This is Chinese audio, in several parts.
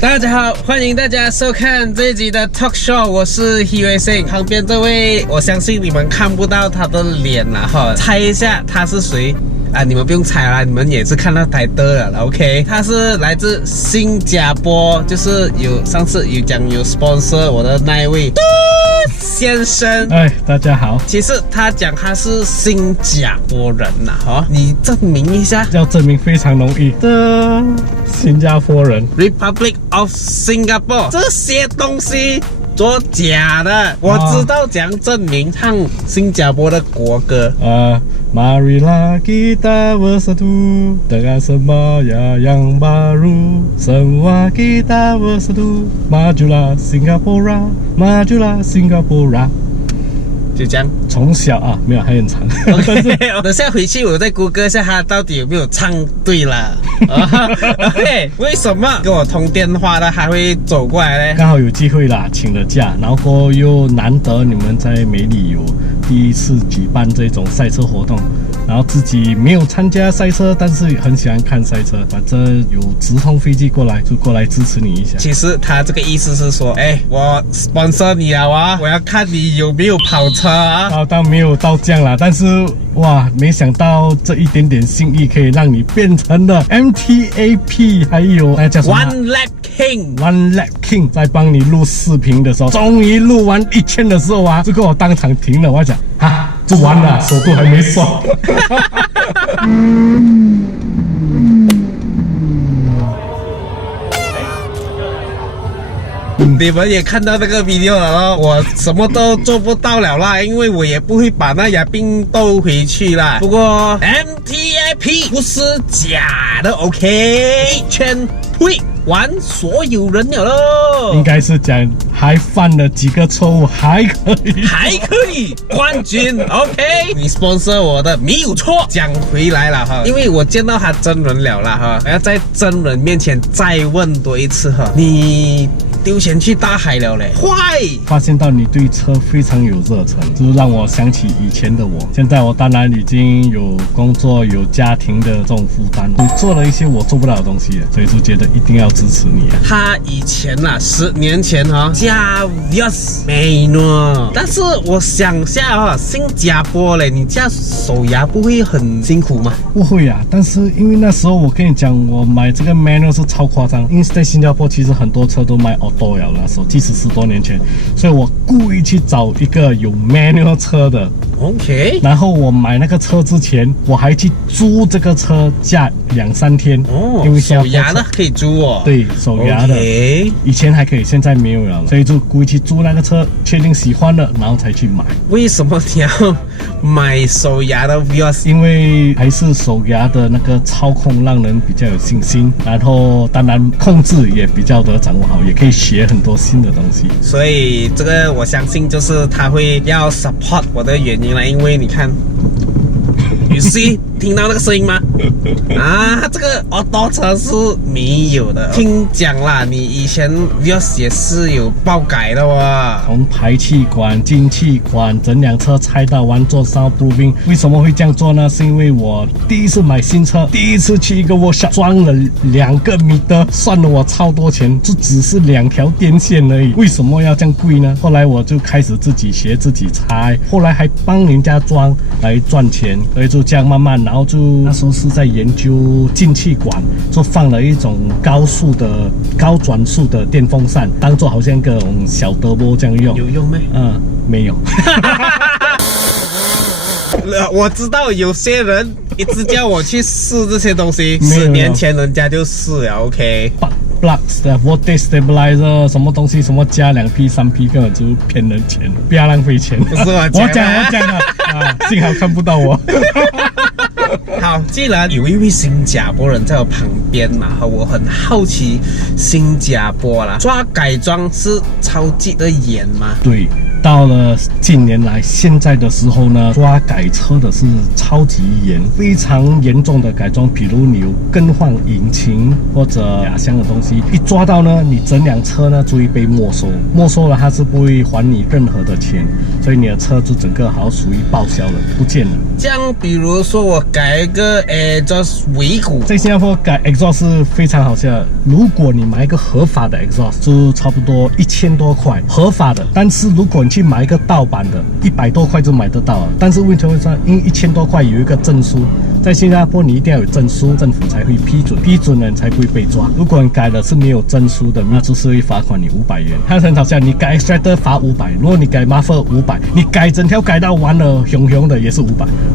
大家好，欢迎大家收看这一集的 Talk Show， 我是 Hiwei Sing。旁边这位，我相信你们看不到他的脸了哈，猜一下他是谁？啊，你们不用猜啦，你们也是看到台的了 ，OK？ 他是来自新加坡，就是上次有讲有 sponsor 我的那一位先生。哎，大家好。其实他讲他是新加坡人呐，哈，你证明一下。要证明非常容易的，新加坡人 Republic of Singapore 这些东西做假的，我知道怎样证明。唱新加坡的国歌。Marilah kita bersatu dengan semaya yang baru. Semua kita bersatu. Majulah Singapura, majulah Singapura. 就这样，从小啊，没有还很长。OK， 等下回去我再谷歌一下他到底有没有唱对了。OK， 为什么跟我通电话的还会走过来呢？刚好有机会啦，请了假，然后又难得你们在美里有第一次举办这种赛车活动，然后自己没有参加赛车，但是很喜欢看赛车，反正有直通飞机过来，就过来支持你一下。其实他这个意思是说，我 sponsor 你了啊，我要看你有没有跑车啊。当然没有到这样啦，但是哇，没想到这一点点心意可以让你变成了 MTAP， 还有叫什么 One Lap King。One Lap King 在帮你录视频的时候，终于录完1000的时候啊，就跟我当场停了，我讲就完了，手都还没刷。你们也看到这个 video 了咯，我什么都做不到了啦，因为我也不会把那牙病兜回去啦。不过 MTAP 不是假的 ，OK， 一圈呸完所有人了咯。应该是讲还犯了几个错误，还可以冠军 ，OK。你 sponsor 我的没有错，讲回来了哈，因为我见到他真人了啦哈，我要在真人面前再问多一次哈，你丢钱去大海了嘞，坏！发现到你对车非常有热忱，就是让我想起以前的我。现在我当然已经有工作、有家庭的这种负担，你做了一些我做不了的东西，所以就觉得一定要支持你啊。他以前10年前哈驾 Vios 没呢，但是我想下哈，新加坡嘞，你驾手牙不会很辛苦吗？不会啊，但是因为那时候我跟你讲，我买这个 manual 是超夸张，因为在新加坡其实很多车都卖 auto 了，那时候即使10多年前，所以我故意去找一个有 manual 车的。OK， 然后我买那个车之前，我还去租这个车驾2-3天。因为手牙的可以租哦。对，手牙的。Okay， 以前还可以，现在没有了，所以就故意去租那个车，确定喜欢了，然后才去买。为什么你要买手牙的 Vios？ 因为还是手牙的那个操控让人比较有信心，然后当然控制也比较的掌握好，也可以学很多新的东西。所以这个我相信就是他会要 support 我的原因了，因为你看you see 听到那个声音吗？这个 auto 车是没有的。听讲啦，你以前 Vios 也是有爆改的哇，从排气管、进气管，整辆车拆到完做 soundproofing。为什么会这样做呢？是因为我第一次买新车，第一次去一个 workshop 装了2个米的，算了我超多钱，就只是2条电线而已。为什么要这样贵呢？后来我就开始自己学、自己拆，后来还帮人家装来赚钱，所以就这样慢慢。然后就那时候是在研究进气管，就放了一种高转速的电风扇，当做好像一个小德波这样用。有用没？没有。我知道有些人一直叫我去试这些东西，10年前人家就试了 ，OK。Plug voltage stabilizer 什么东西，什么加2P 3P， 根本就是骗人钱，不要浪费钱。不是我讲的幸好看不到我。好，既然有一位新加坡人在我旁边嘛，我很好奇新加坡啦，抓改装是超级的严吗？对。到了近年来现在的时候呢，抓改车的是超级严，非常严重的改装，比如你有更换引擎或者假箱的东西，一抓到呢，你整辆车呢就会被没收，没收了它是不会还你任何的钱，所以你的车就整个好属于报销了，不见了。这样，比如说我改一个exhaust 尾骨，在新加坡改 exhaust 是非常好笑的。如果你买一个合法的 exhaust， 就差不多1000多块，合法的。但是如果你去买一个盗版的，100多块就买得到了。但是为什么说因为1000多块有一个证书？在新加坡你一定要有证书，政府才会批准，批准了你才不会被抓。如果你改的是没有证书的，那就是会罚款你500元。它很好笑，你改 extractor 罚500，如果你改 muffler 500，你改整条改到完了熊熊的也是500。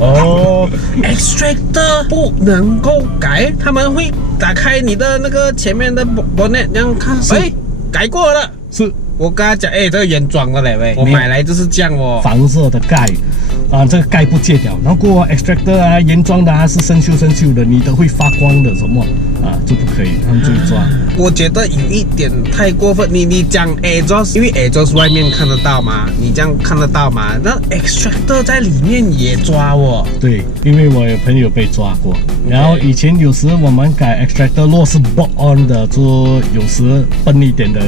哦，extractor 不能够改，他们会打开你的那个前面的 bonnet， 这样看，哎，改过了。是我跟他讲，哎，这个原装的嘞，喂，我买来就是这样哦。防热的盖啊，这个盖不戒掉。然后extractor 啊，原装的啊是生锈的，你的会发光的什么啊，就不可以，他们就会抓。我觉得有一点太过分，你讲 exhaust， 因为 exhaust 外面看得到嘛，你这样看得到嘛？那 extractor 在里面也抓哦。对，因为我有朋友被抓过。然后以前有时我们改 extractor， 若是 bolt on 的，就有时笨一点的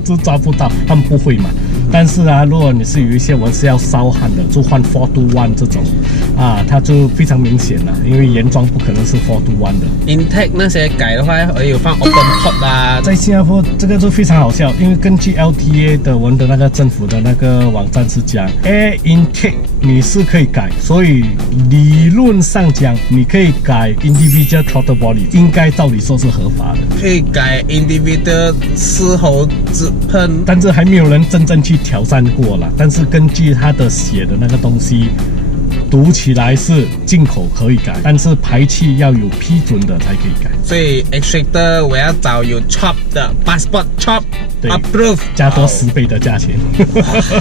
就抓不到，他们不会嘛。但是啊，如果你是有一些我是要烧焊的，就换4-to-1这种啊，它就非常明显了，因为原装不可能是4-to-1的。Intake 那些改的话，也有放 open top 啊。在新加坡这个就非常好笑，因为根据 LTA 的我们的那个政府的那个网站是讲 Air Intake 你是可以改，所以理论上讲你可以改 Individual Throttle Body， 应该照理说是合法的，可以改 Individual 嘶喉直喷，但是还没有人真正去挑战过啦。但是根据他的写的那个东西，读起来是进口可以改，但是排气要有批准的才可以改。所以 extractor 我要找有 chop 的 passport chop approve， 加多10倍的价钱。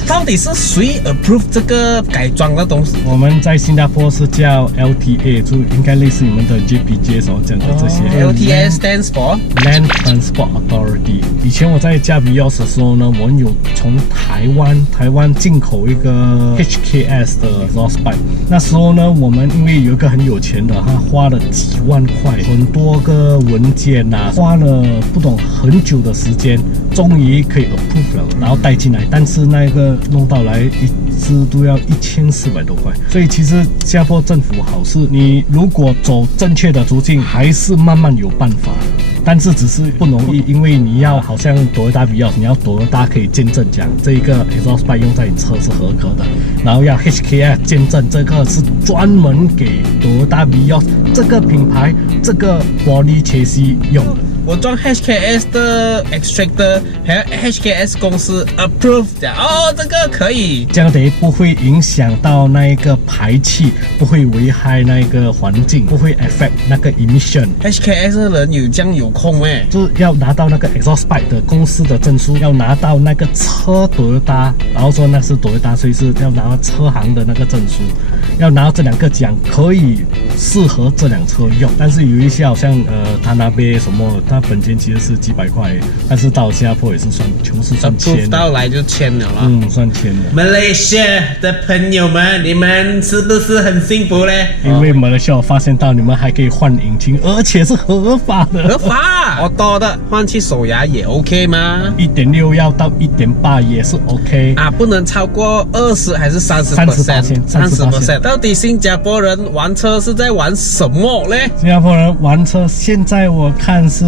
到底是谁 approve 这个改装的东西？我们在新加坡是叫 LTA， 就应该类似你们的 JPJ 所讲的这些。LTA stands for Land Transport Authority。以前我在驾 Vios 的时候呢，我们有从台湾进口一个 HKS 的 exhaust pipe。那时候呢，我们因为有一个很有钱的，他花了几万块，很多个文件啊，花了不懂很久的时间，终于可以 approve 了，然后带进来。但是那个弄到来一支都要1400多块，所以其实新加坡政府好是，你如果走正确的途径，还是慢慢有办法的。但是只是不容易，因为你要好像Toyota Vios，你要Toyota可以见证讲这一个 exhaust pipe 用在你车是合格的，然后要 HKS 见证这个是专门给Toyota Vios这个品牌这个 body chassis 用的。我装 HKS 的 extractor， 还有 HKS 公司 approve 的哦，这个可以，这样等于不会影响到那一个排气，不会危害那个环境，不会 affect 那个 emission。HKS 的人有这样有空咩？就是要拿到那个 exhaust pipe 的公司的证书，要拿到那个车Toyota，然后说那是Toyota，所以是要拿到车行的那个证书，要拿到这2个奖，可以适合这辆车用。但是有一些好像他那边什么，它本钱其实是几百块，但是到新加坡也是算全是算签的，到来就签了啦。算签的。Malaysia 的朋友们，你们是不是很幸福嘞？因为马来西亚发现到你们还可以换引擎，而且是合法的。合法，我多的换去手牙也 OK 吗？1.6要到1.8也是 OK 啊，不能超过20还是30%？30%。到底新加坡人玩车是在玩什么嘞？新加坡人玩车，现在我看是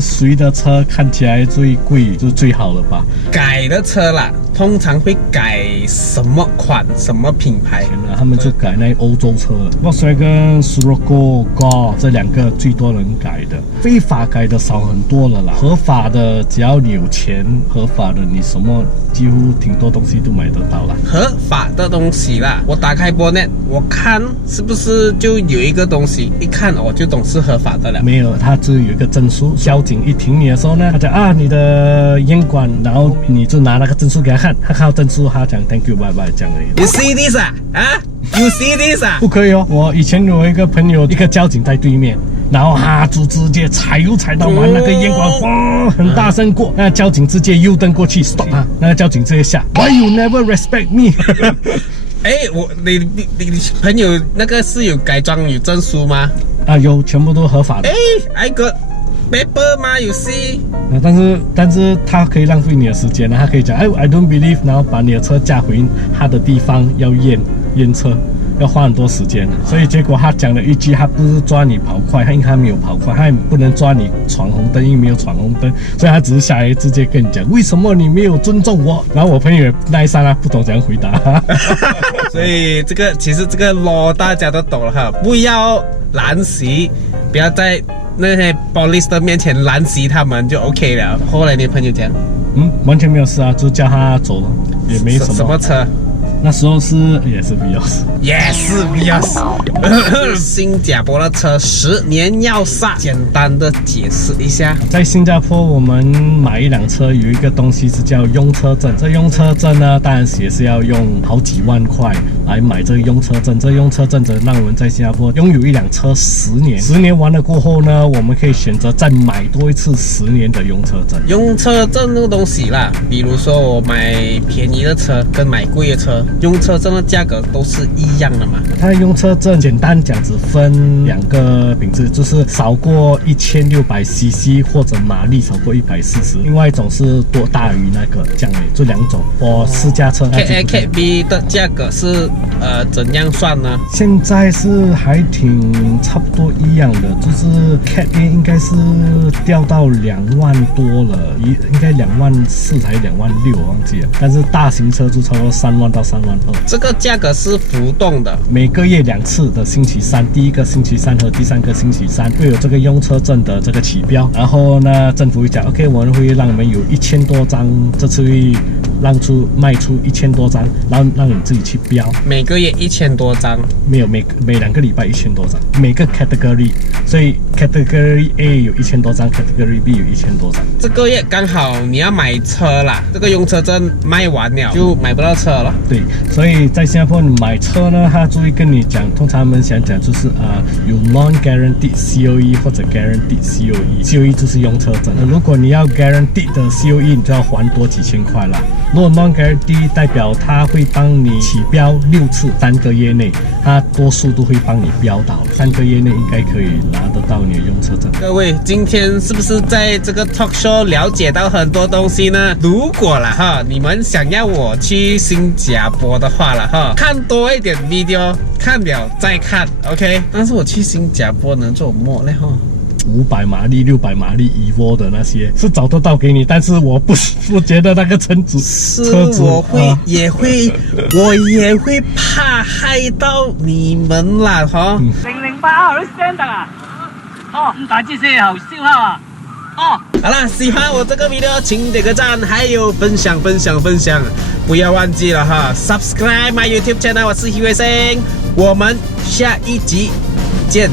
谁的车看起来最贵就最好了吧？改的车啦，通常会改什么款、什么品牌？他们就改那欧洲车了 ，Volkswagen、Scirocco、Golf 这2个最多人改的，非法改的少很多了啦。合法的只要你有钱，合法的你什么几乎挺多东西都买得到啦。合法的东西啦，我打开 bonnet， 我看是不是就有一个东西，一看我就懂是合法的了。没有，它就有一个证书，交警一停你的时候呢，他讲啊你的烟管，然后你就拿那个证书给他看，他看到证书，他讲 Thank you bye bye 这样而已。You see this 啊？You see this 啊？不可以哦！我以前有一个朋友，一个交警在对面，然后就直接踩到完那个烟管，哇，很大声过，那交警直接右灯过去 stop 他，那个交警直接下 ，Why you never respect me？ 哎，你朋友那个是有改装有证书吗？有，全部都合法的。I got paper 吗？有 C？但是他可以浪费你的时间，他可以讲，I don't believe， 然后把你的车驾回他的地方要验车。要花很多时间，所以结果他讲了一句，他不是抓你跑快，因为他没有跑快，他也不能抓你闯红灯，因为没有闯红灯，所以他只是下来直接跟你讲，为什么你没有尊重我？然后我朋友也那一刹那不懂怎样回答。所以其实这个 law 大家都懂了哈，不要拦袭，不要在那些 police 的面前拦袭他们就 OK 了。后来你朋友讲，完全没有事啊，就叫他走了，也没什么。什么车？那时候也是 Vios， 也是 Vios。新加坡的车10年要刹，简单的解释一下。在新加坡，我们买一辆车有一个东西是叫用车证，这用车证呢，当然也是要用好几万块来买这个用车证。这用车证则让我们在新加坡拥有一辆车10年，10年完了过后呢，我们可以选择再买多一次10年的用车证。用车证那个东西啦，比如说我买便宜的车跟买贵的车。用车证的价格都是一样的嘛？它的用车证简单讲只分2个品质，就是少过1600cc 或者马力少过140，另外一种是多大于那个这样的，就2种。我私家车 Cat-A、Cat-B 的价格是怎样算呢？现在是还挺差不多一样的，就是 Cat-A 应该是掉到2万多了，应该2万4还是2万6，我忘记了。但是大型车就超过3万到3万2。这个价格是浮动的，每个月2次的星期三，第一个星期三和第3个星期三会有这个用车证的这个起标。然后呢，政府会讲 OK， 我们会让你们有1000多张，这次会卖出1000多张，然后让你自己去标。每个月1000多张，没有每2个礼拜1000多张，每个 category， 所以 category A 有1000多张 ，category B 有1000多张。这个月刚好你要买车啦，这个用车证卖完了就买不到车了。对，所以在新加坡你买车呢，他就会跟你讲，通常他们想讲就是有 non-guaranteed COE 或者 guaranteed COE，COE 就是用车证。如果你要 guaranteed 的 COE， 你就要还多几千块啦。如果 non-guaranteed 代表他会帮你起标6次，3个月内，他多数都会帮你标到，3个月内应该可以拿得到你的用车证。各位，今天是不是在这个 talk show 了解到很多东西呢？如果啦哈，你们想要我去新加坡的话了哈，看多一点 video， 看了再看 ，OK。但是我去新加坡能做么呢哈？500马力、600马力 Evo 的那些是找得到给你，但是我不觉得那个车子我也会怕害到你们啦哈。008有啲聲得啊？哦，咁大支先好燒烤啊！哦，好啦，喜欢我这个 video 请点个赞，还有分享，不要忘记了哈 ，subscribe my YouTube channel， 我是 Hee Wei Seng，我们下一集见。